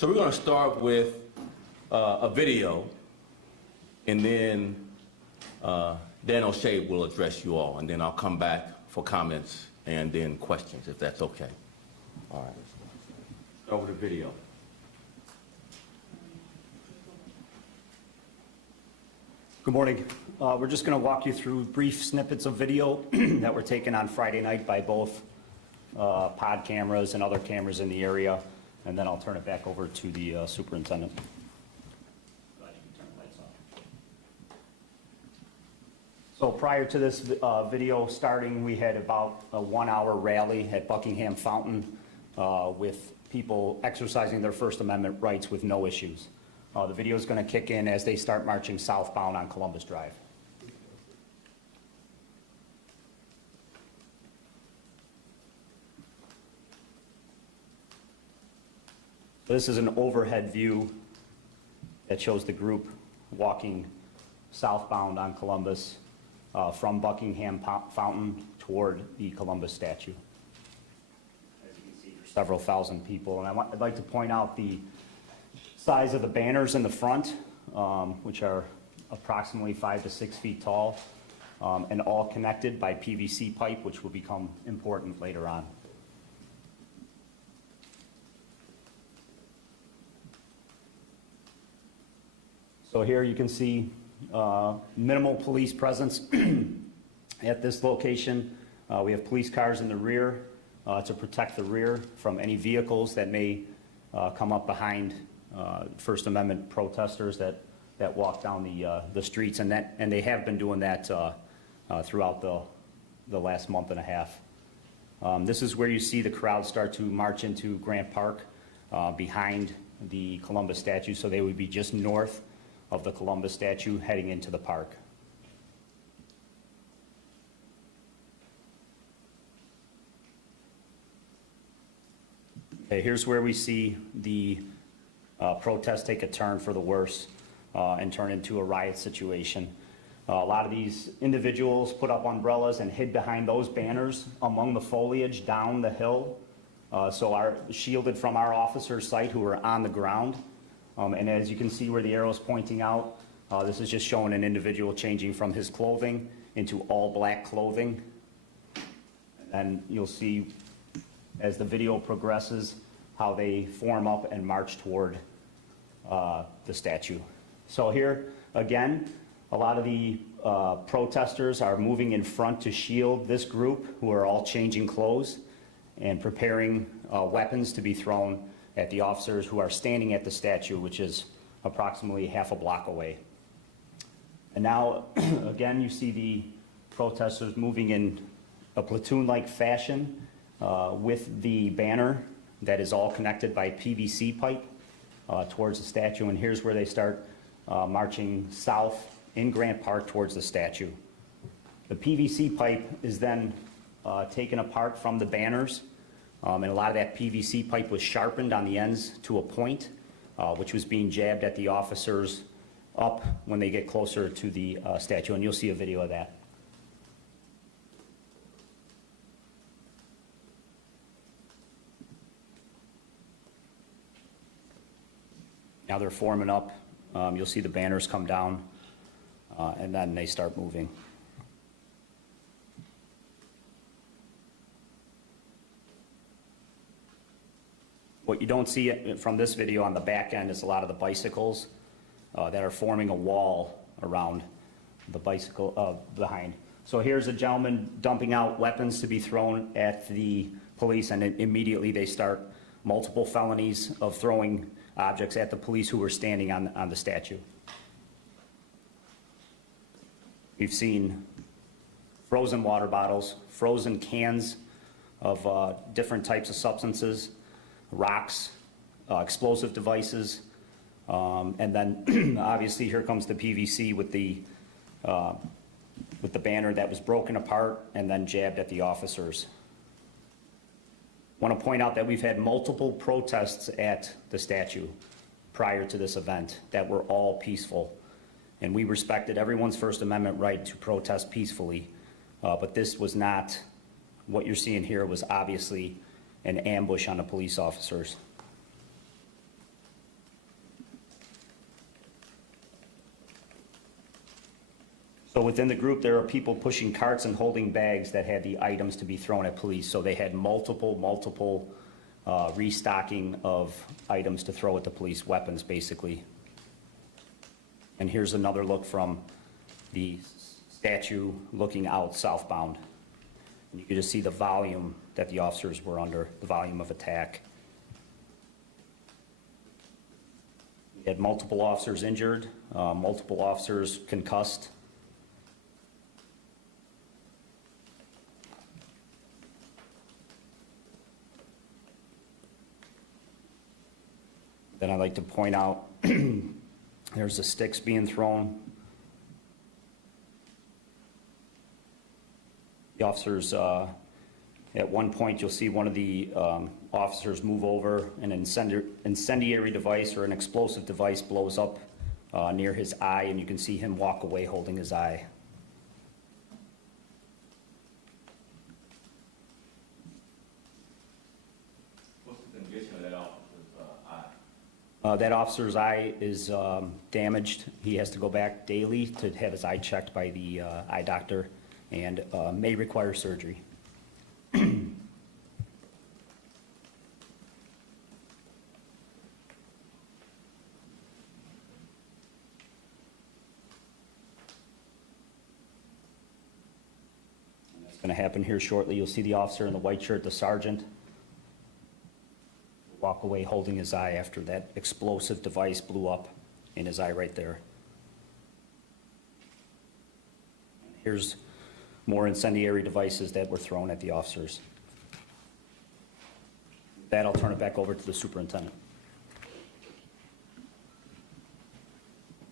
So we're going to start with a video, and then Dan O'Shea will address you all, and then I'll come back for comments and then questions, if that's okay. All right. Start with the video. Good morning. We're just going to walk you through brief snippets of video that were taken on Friday night by both pod cameras and other cameras in the area, and then I'll turn it back over to the superintendent. Go ahead, you can turn the lights off. So prior to this video starting, we had about a 1-hour rally at Buckingham Fountain with people exercising their First Amendment rights with no issues. The video is going to kick in as they start marching southbound on Columbus Drive. This is an overhead view that shows the group walking southbound on Columbus from Buckingham Fountain toward the Columbus statue. As you can see, there's several thousand people, and I'd like to point out the size of the banners in the front, which are approximately 5 to 6 feet tall, and all connected by PVC pipe, which will become important later on. So here you can see minimal police presence at this location. We have police cars in the rear to protect the rear from any vehicles that may come up behind First Amendment protesters that walk down the streets, and they have been doing that throughout the last month and a half. This is where you see the crowd start to march into Grant Park behind the Columbus statue, so they would be just north of the Columbus statue heading into the park. Okay, here's where we see the protests take a turn for the worse and turn into a riot situation. A lot of these individuals put up umbrellas and hid behind those banners among the foliage down the hill, so shielded from our officers' sight who are on the ground. And as you can see where the arrow is pointing out, this is just showing an individual changing from his clothing into all black clothing. And you'll see as the video progresses how they form up and march toward the statue. So here, again, a lot of the protesters are moving in front to shield this group who are all changing clothes and preparing weapons to be thrown at the officers who are standing at the statue, which is approximately half a block away. And now, again, you see the protesters moving in a platoon-like fashion with the banner that is all connected by PVC pipe towards the statue. And here's where they start marching south in Grant Park towards the statue. The PVC pipe is then taken apart from the banners. And a lot of that PVC pipe was sharpened on the ends to a point, which was being jabbed at the officers up when they get closer to the statue, and you'll see a video of that. Now they're forming up. You'll see the banners come down, and then they start moving. What you don't see from this video on the back end is a lot of the bicycles that are forming a wall around the bicycle behind. So here's a gentleman dumping out weapons to be thrown at the police, and immediately they start multiple felonies of throwing objects at the police who were standing on the statue. We've seen frozen water bottles, frozen cans of different types of substances, rocks, explosive devices, and then obviously here comes the PVC with the banner that was broken apart and then jabbed at the officers. I want to point out that we've had multiple protests at the statue prior to this event that were all peaceful, and we respected everyone's First Amendment right to protest peacefully, but this was not, what you're seeing here was obviously an ambush on the police officers. So within the group, there are people pushing carts and holding bags that had the items to be thrown at police. So they had multiple restocking of items to throw at the police, weapons basically. And here's another look from the statue looking out southbound. And you can just see the volume that the officers were under, the volume of attack. We had multiple officers injured, multiple officers concussed. Then I'd like to point out, there's the sticks being thrown. The officers, at one point, you'll see one of the officers move over, an incendiary device or an explosive device blows up near his eye, and you can see him walk away holding his eye. What's the condition of that officer's eye? That officer's eye is damaged. He has to go back daily to have his eye checked by the eye doctor and may require surgery. That's going to happen here shortly. You'll see the officer in the white shirt, the sergeant, walk away holding his eye after that explosive device blew up in his eye right there. Here's more incendiary devices that were thrown at the officers. With that, I'll turn it back over to the superintendent.